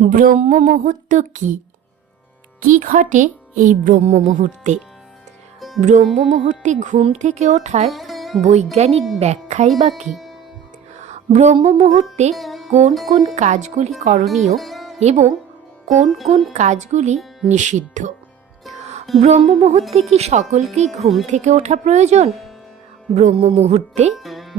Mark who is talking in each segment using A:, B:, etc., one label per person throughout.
A: ব্রহ্ম মুহূর্ত কি? কি ঘটে এই ব্রহ্ম মুহূর্তে ব্রহ্ম মুহূর্তে ঘুম থেকে ওঠার বৈজ্ঞানিক ব্যাখ্যাই বা কী? ব্রহ্ম মুহূর্তে কোন কোন কাজগুলি করণীয় এবং কোন কোন কাজগুলি নিষিদ্ধ? ব্রহ্ম মুহূর্তে কি সকলকেই ঘুম থেকে ওঠা প্রয়োজন? ব্রহ্ম মুহূর্তে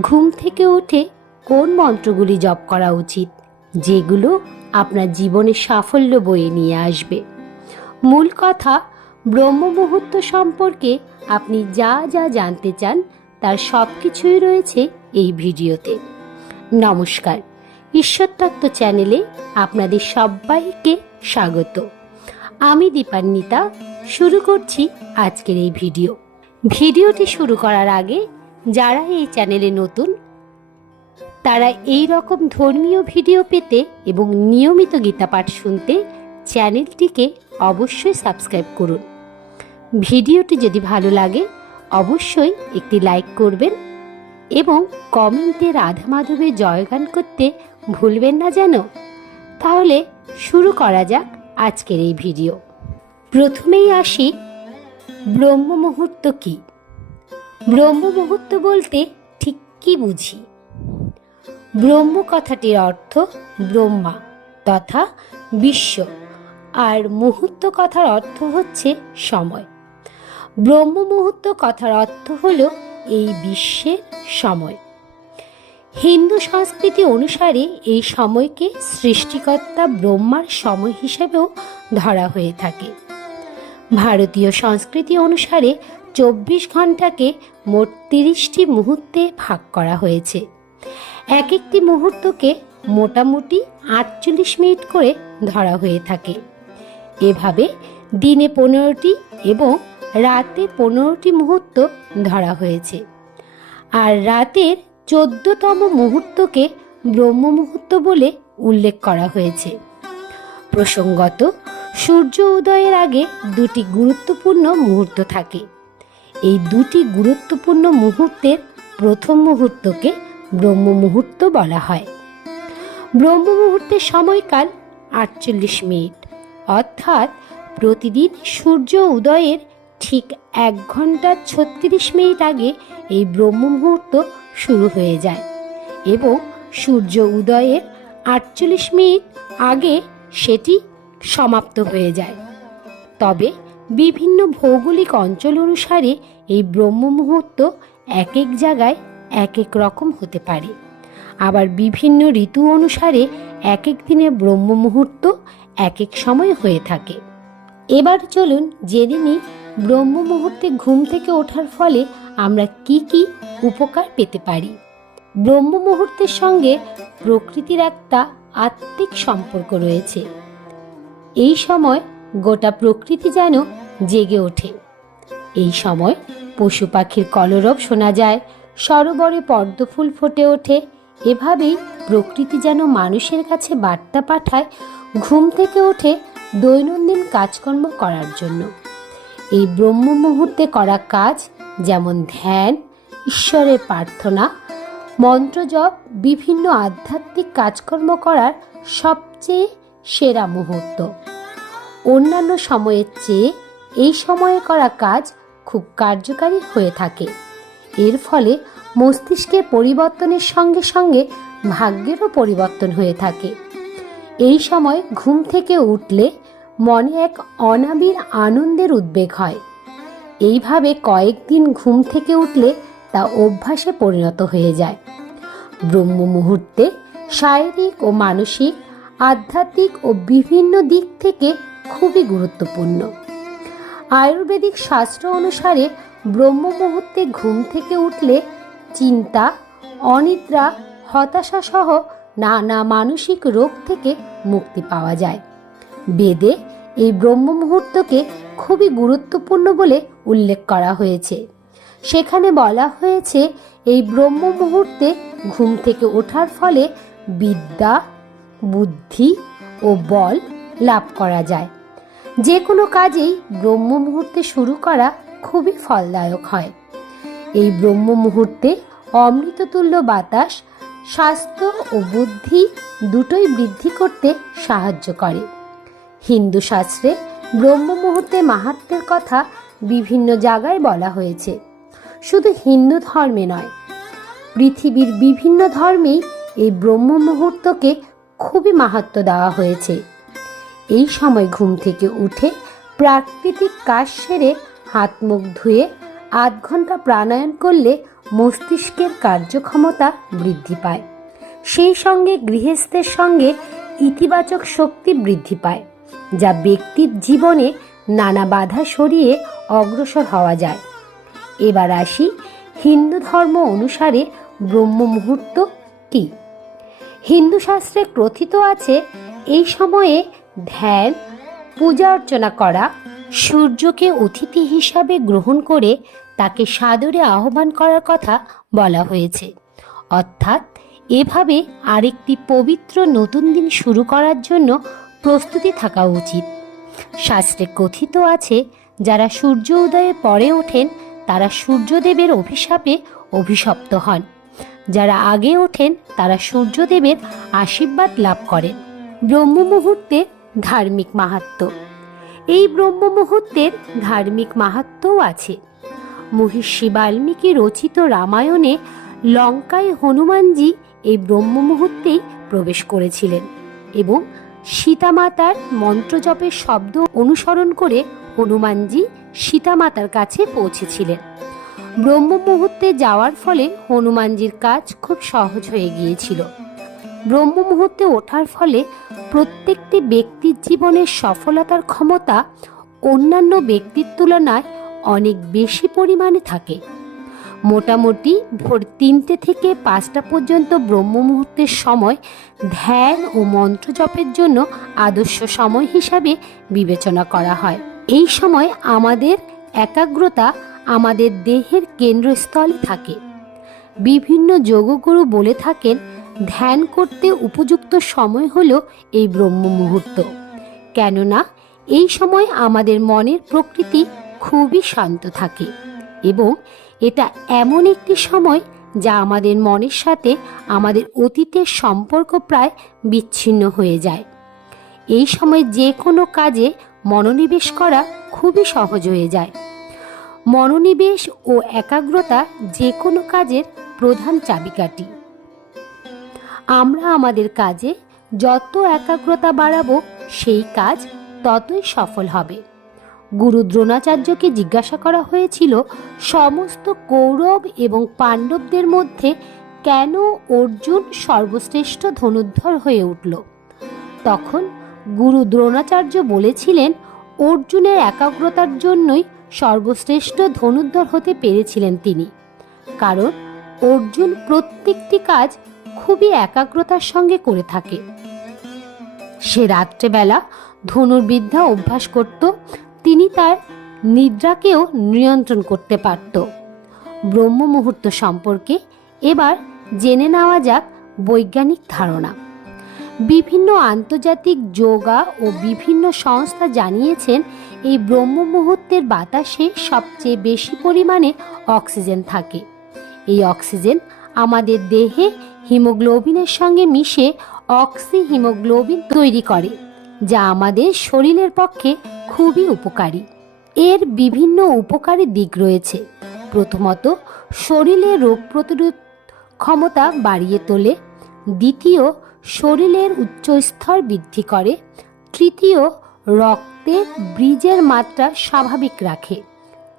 A: ঘুম থেকে উঠে কোন মন্ত্রগুলি জপ করা উচিত? যেগুলো আপনার জীবনে সাফল্য বয়ে নিয়ে আসবে। মূল কথা ব্রহ্ম মুহূর্ত সম্পর্কে আপনি যা যা জানতে চান, তার সব কিছুই রয়েছে এই ভিডিওতে। নমস্কার ঈশ্বরতত্ত্ব চ্যানেলে আপনাদের সবাইকে স্বাগত। আমি দীপান্বিতা, শুরু করছি আজকের এই ভিডিও। ভিডিওটি শুরু করার আগে, যারা এই চ্যানেলে নতুন তারা এই রকম ধর্মীয় ভিডিও পেতে এবং নিয়মিত গীতাপাঠ শুনতে চ্যানেলটিকে অবশ্যই সাবস্ক্রাইব করুন। ভিডিওটি যদি ভালো লাগে, অবশ্যই একটি লাইক করবেন এবং কমেন্টে রাধা মাধবের জয়গান করতে ভুলবেন না যেন। তাহলে শুরু করা যাক আজকের এই ভিডিও। প্রথমেই আসি ব্রহ্ম মুহূর্ত কি? ব্রহ্ম মুহূর্ত বলতে ঠিক কি বুঝি? ব্রহ্ম কথাটির অর্থ ব্রহ্মা তথা বিশ্ব। আর মুহূর্ত কথার অর্থ হচ্ছে সময়। ব্রহ্ম মুহূর্ত কথার অর্থ হল এই বিশ্বের সময়। হিন্দু সংস্কৃতি অনুসারে এই সময়কে সৃষ্টিকর্তা ব্রহ্মার সময় হিসেবেও ধরা হয়ে থাকে। ভারতীয় সংস্কৃতি অনুসারে চব্বিশ ঘন্টাকে মোট তিরিশটি মুহূর্তে ভাগ করা হয়েছে। এক একটি মুহূর্তকে মোটামুটি আটচল্লিশ মিনিট করে ধরা হয়ে থাকে। এভাবে দিনে পনেরোটি এবং রাতে পনেরোটি মুহূর্ত ধরা হয়েছে। আর রাতের চোদ্দতম মুহূর্তকে ব্রহ্ম মুহূর্ত বলে উল্লেখ করা হয়েছে। প্রসঙ্গত, সূর্য উদয়ের আগে দুটি গুরুত্বপূর্ণ মুহূর্ত থাকে। এই দুটি গুরুত্বপূর্ণ মুহূর্তের প্রথম মুহূর্তকে ব্রহ্ম মুহূর্ত বলা হয়। ব্রহ্ম মুহূর্তের সময়কাল আটচল্লিশ মিনিট। অর্থাৎ প্রতিদিন সূর্য উদয়ের ঠিক এক ঘণ্টা ছত্রিশ মিনিট আগে এই ব্রহ্ম মুহূর্ত শুরু হয়ে যায় এবং সূর্য উদয়ের আটচল্লিশ মিনিট আগে সেটি সমাপ্ত হয়ে যায়। তবে বিভিন্ন ভৌগোলিক অঞ্চল অনুসারে এই ব্রহ্ম মুহূর্ত এক এক জায়গায় এক এক রকম হতে পারে। আবার বিভিন্ন ঋতু অনুসারে এক এক দিনে ব্রহ্ম মুহূর্ত এক এক সময় হয়ে থাকে। এবার চলুন জেনে নিই ব্রহ্ম মুহূর্তে ঘুম থেকে ওঠার ফলে আমরা কি কি উপকার পেতে পারি। ব্রহ্ম মুহূর্তের সঙ্গে প্রকৃতির একটা আত্মিক সম্পর্ক রয়েছে। এই সময় গোটা প্রকৃতি যেন জেগে ওঠে। এই সময় পশু পাখির কলরব শোনা যায় সরোবরে পদ্মফুল ফুটে ওঠে। এভাবেই প্রকৃতি যেন মানুষের কাছে বার্তা পাঠায়, ঘুম থেকে ওঠে দৈনন্দিন কাজকর্ম করার জন্য। এই ব্রহ্ম মুহূর্তে করা কাজ যেমন ধ্যান, ঈশ্বরের প্রার্থনা মন্ত্রজপ বিভিন্ন আধ্যাত্মিক কাজকর্ম করার সবচেয়ে সেরা মুহূর্ত। অন্যান্য সময়ের চেয়ে এই সময়ে করা কাজ খুব কার্যকারী হয়ে থাকে। এর ফলে মস্তিষ্কের পরিবর্তনের সঙ্গে সঙ্গে ভাগ্যেরও পরিবর্তন হয়ে থাকে। এই সময় ঘুম থেকে উঠলে মনে এক অনাবির আনন্দের উদ্বেগ হয়। এইভাবে কয়েকদিন ঘুম থেকে উঠলে তা অভ্যাসে পরিণত হয়ে যায়। ব্রহ্ম মুহূর্তে শারীরিক ও মানসিক, আধ্যাত্মিক ও বিভিন্ন দিক থেকে খুবই গুরুত্বপূর্ণ। আয়ুর্বেদিক শাস্ত্র অনুসারে ব্রহ্ম মুহূর্তে ঘুম থেকে উঠলে চিন্তা, অনিদ্রা হতাশা সহ নানা মানসিক রোগ থেকে মুক্তি পাওয়া যায়। বেদে এই ব্রহ্ম মুহূর্তকে খুবই গুরুত্বপূর্ণ বলে উল্লেখ করা হয়েছে। সেখানে বলা হয়েছে, এই ব্রহ্ম মুহূর্তে ঘুম থেকে ওঠার ফলে বিদ্যা, বুদ্ধি ও বল লাভ করা যায়। যে কোনো কাজেই ব্রহ্ম মুহূর্তে শুরু করা খুবই ফলদায়ক হয়। এই ব্রহ্ম মুহূর্তে অমৃততুল্য বাতাস স্বাস্থ্য ও বুদ্ধি দুটোই বৃদ্ধি করতে সাহায্য করে। হিন্দু শাস্ত্রে ব্রহ্ম মুহূর্তে মাহাত্মের কথা বিভিন্ন জায়গায় বলা হয়েছে। শুধু হিন্দু ধর্মে নয়, পৃথিবীর বিভিন্ন ধর্মেই এই ব্রহ্ম মুহূর্তকে খুবই মাহাত্ম দেওয়া হয়েছে। এই সময় ঘুম থেকে উঠে প্রাকৃতিক কাজ সেরে হাত মুখ ধুয়ে আধ ঘণ্টা প্রাণায়াম করলে মস্তিষ্কের কার্যক্ষমতা বৃদ্ধি পায়। সেই সঙ্গে গৃহস্থের সঙ্গে ইতিবাচক শক্তি বৃদ্ধি পায়, যা ব্যক্তির জীবনে নানা বাধা সরিয়ে অগ্রসর হওয়া যায়। এবার আসি হিন্দু ধর্ম অনুসারে ব্রহ্ম মুহূর্ত কি? হিন্দু শাস্ত্রে কথিত আছে, এই সময়ে ধ্যান, পূজা অর্চনা করা সূর্যকে অতিথি হিসাবে গ্রহণ করে তাকে সাদরে আহ্বান করার কথা বলা হয়েছে। অর্থাৎ, এভাবে আরেকটি পবিত্র নতুন দিন শুরু করার জন্য প্রস্তুতি থাকা উচিত। শাস্ত্রে কথিত আছে, যারা সূর্য উদয়ে পরে ওঠেন, তারা সূর্যদেবের অভিশাপে অভিশপ্ত হন। যারা আগে ওঠেন, তারা সূর্যদেবের আশীর্বাদ লাভ করেন। ব্রহ্ম মুহূর্তে ধার্মিক মাহাত্ম্য এই ব্রহ্ম মুহূর্তের ধার্মিক মাহাত্ম্যও আছে। মহিষী বাল্মীকি রচিত রামায়ণে লঙ্কায় হনুমানজি এই ব্রহ্ম মুহূর্তেই প্রবেশ করেছিলেন এবং সীতামাতার মন্ত্রজপের শব্দ অনুসরণ করে হনুমানজি সীতামাতার কাছে পৌঁছেছিলেন। ব্রহ্ম মুহূর্তে যাওয়ার ফলে হনুমানজির কাজ খুব সহজ হয়ে গিয়েছিল। ব্রহ্ম মুহূর্তে ওঠার ফলে প্রত্যেকটি ব্যক্তির জীবনের সফলতার ক্ষমতা অন্যান্য ব্যক্তির তুলনায় অনেক বেশি পরিমাণে থাকে। মোটামুটি ভোর তিনটে থেকে পাঁচটা পর্যন্ত ব্রহ্ম মুহূর্তের সময় ধ্যান ও মন্ত্র জপের জন্য আদর্শ সময় হিসাবে বিবেচনা করা হয়। এই সময় আমাদের একাগ্রতা আমাদের দেহের কেন্দ্রস্থলে থাকে। বিভিন্ন যোগগুরু বলে থাকেন ধ্যান করতে উপযুক্ত সময় হলো এই ব্রহ্ম মুহূর্ত। কেননা, এই সময় আমাদের মনের প্রকৃতি খুবই শান্ত থাকে এবং এটা এমন একটি সময় যা আমাদের মনের সাথে আমাদের অতীতের সম্পর্ক প্রায় বিচ্ছিন্ন হয়ে যায়। এই সময় যে কোনো কাজে মনোনিবেশ করা খুবই সহজ হয়ে যায়। মনোনিবেশ ও একাগ্রতা যে কোনো কাজের প্রধান চাবিকাঠি। আমরা আমাদের কাজে যত একাগ্রতা বাড়াবো, সেই কাজ ততই সফল হবে। গুরু দ্রোণাচার্যকে জিজ্ঞাসা করা হয়েছিল, সমস্ত কৌরব এবং পাণ্ডবদের মধ্যে কেন অর্জুন সর্বশ্রেষ্ঠ ধনুর্ধর হয়ে উঠল? তখন গুরু দ্রোণাচার্য বলেছিলেন, অর্জুনের একাগ্রতার জন্যই সর্বশ্রেষ্ঠ ধনুর্ধর হতে পেরেছিলেন তিনি। কারণ অর্জুন প্রত্যেকটি কাজ খুবই একাগ্রতার সঙ্গে করে থাকে। সে রাত্রেবেলা ধনুর্বিদ্যা অভ্যাস করত, তিনি তার নিদ্রাকেও নিয়ন্ত্রণ করতে পারত। ব্রহ্ম মুহূর্ত সম্পর্কে এবার জেনে নেওয়া যাক বৈজ্ঞানিক ধারণা। বিভিন্ন আন্তর্জাতিক যোগা ও বিভিন্ন সংস্থা জানিয়েছেন, এই ব্রহ্ম মুহূর্তের বাতাসে সবচেয়ে বেশি পরিমাণে অক্সিজেন থাকে। এই অক্সিজেন আমাদের দেহে হিমোগ্লোবিনের সঙ্গে মিশে অক্সি হিমোগ্লোবিন তৈরি করে, যা আমাদের শরীরের পক্ষে খুবই উপকারী। এর বিভিন্ন উপকারী দিক রয়েছে। প্রথমত, শরীরে রোগ প্রতিরোধ ক্ষমতা বাড়িয়ে তোলে। দ্বিতীয়, শরীরের উচ্চস্তর বৃদ্ধি করে। তৃতীয়, রক্তে ব্রিজের মাত্রা স্বাভাবিক রাখে।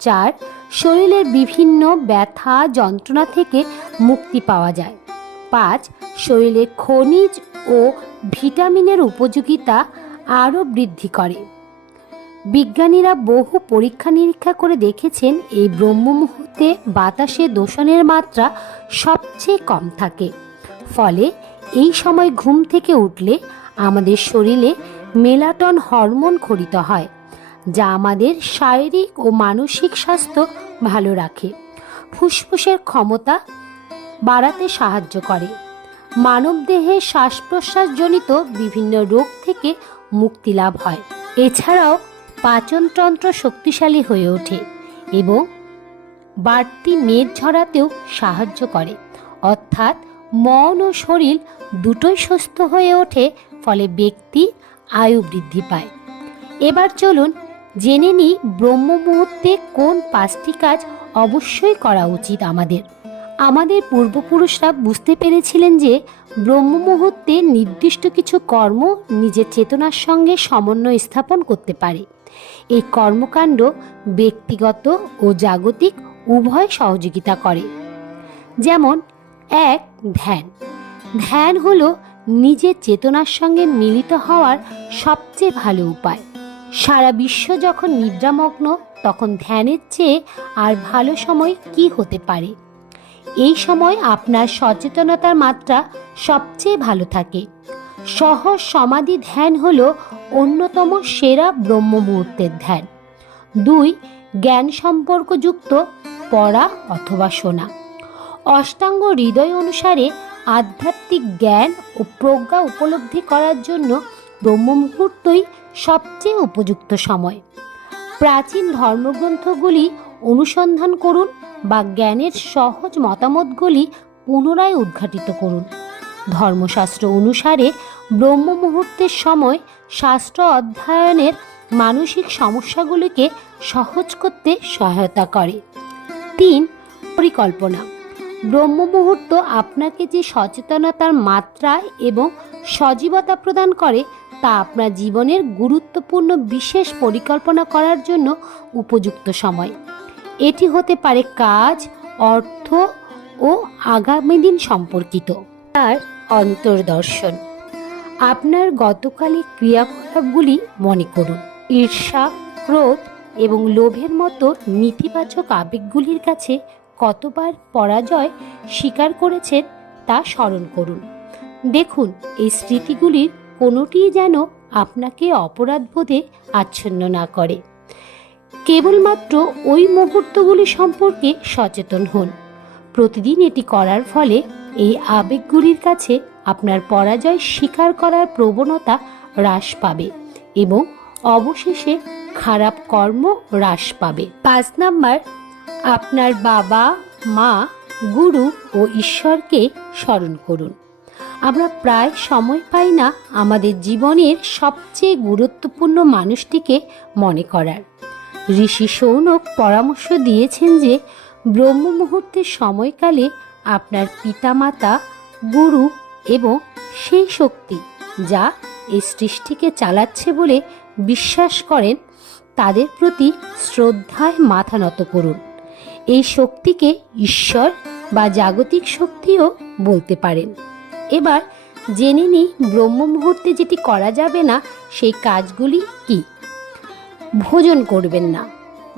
A: চার, শরীরের বিভিন্ন ব্যথা যন্ত্রণা থেকে মুক্তি পাওয়া যায়। পাঁচ, শরীরে খনিজ ও ভিটামিনের উপযোগিতা আরও বৃদ্ধি করে। বিজ্ঞানীরা বহু পরীক্ষা নিরীক্ষা করে দেখেছেন, এই ব্রহ্ম মুহূর্তে বাতাসে দূষণের মাত্রা সবচেয়ে কম থাকে। ফলে এই সময় ঘুম থেকে উঠলে আমাদের শরীরে মেলাটন হরমোন খরিত হয়। যা আমাদের শারীরিক ও মানসিক স্বাস্থ্য ভালো রাখে। ফুসফুসের ক্ষমতা বাড়াতে সাহায্য করে। মানবদেহে শ্বাস প্রশ্বাসজনিত বিভিন্ন রোগ থেকে মুক্তি লাভ হয়। এছাড়াও পাচনতন্ত্র শক্তিশালী হয়ে ওঠে এবং বাড়তি মেদ ঝরাতেও সাহায্য করে। অর্থাৎ মন ও শরীর দুটোই সুস্থ হয়ে ওঠে, ফলে ব্যক্তি আয়ু বৃদ্ধি পায়। এবার চলুন জেনে নিই ব্রহ্ম মুহূর্তে কোন পাঁচটি কাজ অবশ্যই করা উচিত আমাদের। আমাদের পূর্বপুরুষরা বুঝতে পেরেছিলেন যে ব্রহ্ম মুহূর্তে নির্দিষ্ট কিছু কর্ম নিজের চেতনার সঙ্গে সমন্বয় স্থাপন করতে পারে। এই কর্মকাণ্ড ব্যক্তিগত ও জাগতিক উভয় সহযোগিতা করে। যেমন, এক, ধ্যান। ধ্যান হলো নিজের চেতনার সঙ্গে মিলিত হওয়ার সবচেয়ে ভালো উপায়। সারা বিশ্ব যখন নিদ্রামগ্ন, তখন ধ্যানের চেয়ে আর ভালো সময় কি হতে পারে? এই সময় আপনার সচেতনতার মাত্রা সবচেয়ে ভালো থাকে। সহজ সমাধি ধ্যান হল অন্যতম সেরা ব্রহ্ম মুহূর্তের ধ্যান। দুই, জ্ঞান সম্পর্কযুক্ত পড়া অথবা শোনা। অষ্টাঙ্গ হৃদয় অনুসারে আধ্যাত্মিক জ্ঞান ও প্রজ্ঞা উপলব্ধি করার জন্য ব্রহ্ম মুহূর্তই সবচেয়ে উপযুক্ত সময়। প্রাচীন ধর্মগ্রন্থগুলি অনুসন্ধান করুন বা জ্ঞানের সহজ মতামতগুলি পুনরায় উদ্ঘাটিত করুন। ধর্মশাস্ত্র অনুসারে ব্রহ্ম মুহূর্তের সময় শাস্ত্র অধ্যয়নের মানসিক সমস্যাগুলিকে সহজ করতে সহায়তা করে। তিন, পরিকল্পনা। ব্রহ্ম মুহূর্ত আপনাকে যে সচেতনতার মাত্রা এবং সজীবতা প্রদান করে তা আপনার জীবনের গুরুত্বপূর্ণ বিশেষ পরিকল্পনা করার জন্য উপযুক্ত সময়। এটি হতে পারে কাজ, অর্থ ও আগামী দিন সম্পর্কিত। তার অন্তর্দর্শন। আপনার গতকালের ক্রিয়াকলাপগুলি মনে করুন। ঈর্ষা, ক্রোধ এবং লোভের মতো নেতিবাচক আবেগগুলির কাছে কতবার পরাজয় স্বীকার করেছেন তা স্মরণ করুন। দেখুন, এই স্মৃতিগুলির কোনোটিই যেন আপনাকে অপরাধবোধে আচ্ছন্ন না করে। কেবলমাত্র ওই মুহূর্তগুলি সম্পর্কে সচেতন হন। প্রতিদিন এটি করার ফলে এই আবেগগুলির কাছে আপনার পরাজয় স্বীকার করার প্রবণতা হ্রাস পাবে এবং অবশেষে খারাপ কর্ম হ্রাস পাবে। পাঁচ নাম্বার, আপনার বাবা, মা, গুরু ও ঈশ্বরকে স্মরণ করুন। আমরা প্রায় সময় পাই না আমাদের জীবনের সবচেয়ে গুরুত্বপূর্ণ মানুষটিকে মনে করার। ঋষি সৌনক পরামর্শ দিয়েছেন যে ব্রহ্ম মুহূর্তের সময়কালে আপনার পিতামাতা, গুরু এবং সেই শক্তি যা এই সৃষ্টিকে চালাচ্ছে বলে বিশ্বাস করেন, তাদের প্রতি শ্রদ্ধায় মাথা নত করুন। এই শক্তিকে ঈশ্বর বা জাগতিক শক্তিও বলতে পারেন। এবার জেনে নিই ব্রহ্ম মুহূর্তে যেটি করা যাবে না, সেই কাজগুলি কি? ভোজন করবেন না।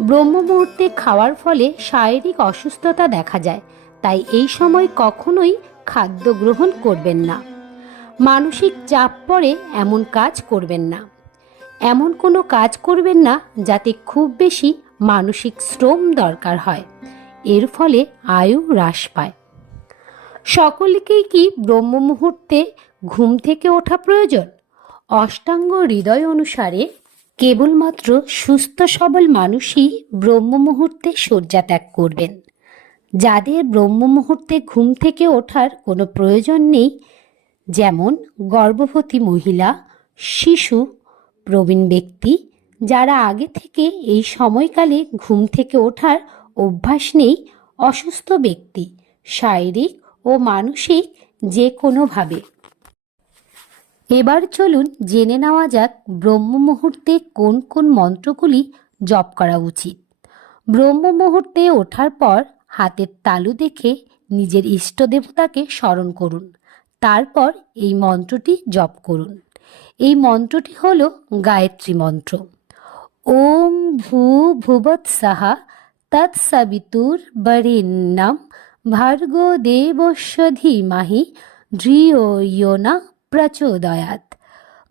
A: ব্রহ্ম মুহূর্তে খাওয়ার ফলে শারীরিক অসুস্থতা দেখা যায়, তাই এই সময় কখনোই খাদ্য গ্রহণ করবেন না। মানসিক চাপ পড়ে এমন কাজ করবেন না। এমন কোনো কাজ করবেন না, যাতে খুব বেশি মানসিক শ্রম দরকার হয়। এর ফলে আয়ু হ্রাস পায়। সকলকেই কি ব্রহ্ম মুহূর্তে ঘুম থেকে ওঠা প্রয়োজন? অষ্টাঙ্গ হৃদয় অনুসারে কেবলমাত্র সুস্থ সবল মানুষই ব্রহ্ম মুহূর্তে শয্যা ত্যাগ করবেন। যাদের ব্রহ্ম মুহূর্তে ঘুম থেকে ওঠার কোনো প্রয়োজন নেই, যেমন গর্ভবতী মহিলা, শিশু, প্রবীণ ব্যক্তি, যারা আগে থেকে এই সময়কালে ঘুম থেকে ওঠার অভ্যাস নেই, অসুস্থ ব্যক্তি, শারীরিক ও মানসিক যে কোনোভাবে এবার চলুন জেনে নেওয়া যাক ব্রহ্ম মুহূর্তে কোন কোন মন্ত্রগুলি জপ করা উচিত। ব্রহ্ম মুহূর্তে ওঠার পর হাতের তালু দেখে নিজের ইষ্ট দেবতাকে স্মরণ করুন। তারপর এই মন্ত্রটি জপ করুন। এই মন্ত্রটি হল গায়ত্রী মন্ত্র। ওম ভূ ভুবৎ সাহা তৎসবিতুর ভার্গ দেবস্য ধীমাহি ধ্রিয় ইয়োনা প্রচোদয়াত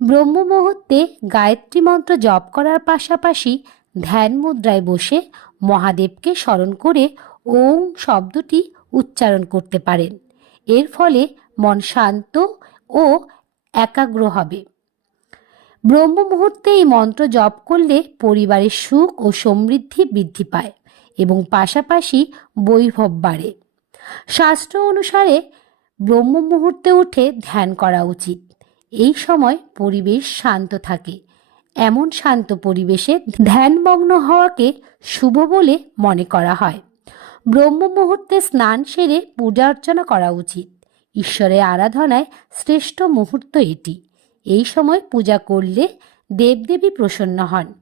A: ব্রহ্ম মুহূর্তে গায়ত্রী মন্ত্র জপ করার পাশাপাশি ধ্যান মুদ্রায় বসে মহাদেবকে স্মরণ করে ওম শব্দটি উচ্চারণ করতে পারেন। এর ফলে মন শান্ত ও একাগ্র হবে। ব্রহ্ম মুহূর্তে এই মন্ত্র জপ করলে পরিবারের সুখ ও সমৃদ্ধি বৃদ্ধি পায় এবং পাশাপাশি বৈভব বাড়ে। শাস্ত্র অনুসারে ব্রহ্ম মুহূর্তে উঠে ধ্যান করা উচিত। এই সময় পরিবেশ শান্ত থাকে। এমন শান্ত পরিবেশে ধ্যানমগ্ন হওয়াকে শুভ বলে মনে করা হয়। ব্রহ্ম মুহূর্তে স্নান সেরে পূজা অর্চনা করা উচিত। ঈশ্বরের আরাধনায় শ্রেষ্ঠ মুহূর্ত এটি। এই সময় পূজা করলে দেবদেবী প্রসন্ন হন।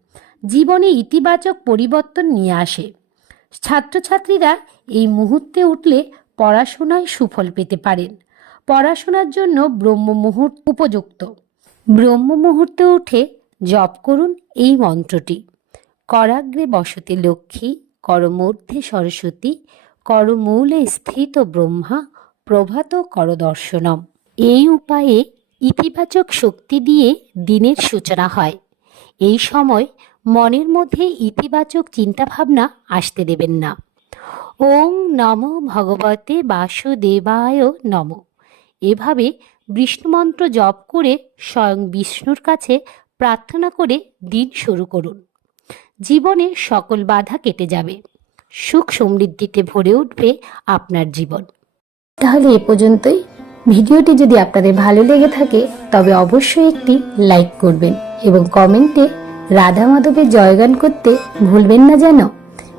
A: জীবনে ইতিবাচক পরিবর্তন নিয়ে আসে। ছাত্রছাত্রীরা এই মুহূর্তে উঠলে পড়াশোনায় সুফল পেতে পারেন। পড়াশোনার জন্য ব্রহ্ম মুহূর্ত উপযুক্ত। ব্রহ্ম মুহূর্তে উঠে জপ করুন এই মন্ত্রটি। করাগ্রে বসতে লক্ষ্মী করমধ্যে সরস্বতী, করমূলে স্থিত ব্রহ্মা, প্রভাত করদর্শনম। এই উপায়ে ইতিবাচক শক্তি দিয়ে দিনের সূচনা হয়। এই সময় মনের মধ্যে ইতিবাচক চিন্তাভাবনা আসতে দেবেন না। ওং নম ভগবতে বাসুদেবায় নম। এভাবে বিষ্ণুমন্ত্র জপ করে স্বয়ং বিষ্ণুর কাছে প্রার্থনা করে দিন শুরু করুন। জীবনে সকল বাধা কেটে যাবে। সুখ সমৃদ্ধিতে ভরে উঠবে আপনার জীবন। তাহলে এ পর্যন্তই। ভিডিওটি যদি আপনাদের ভালো লেগে থাকে, তবে অবশ্যই একটি লাইক করবেন এবং কমেন্টে রাধা মাধবের জয়গান করতে ভুলবেন না যেন।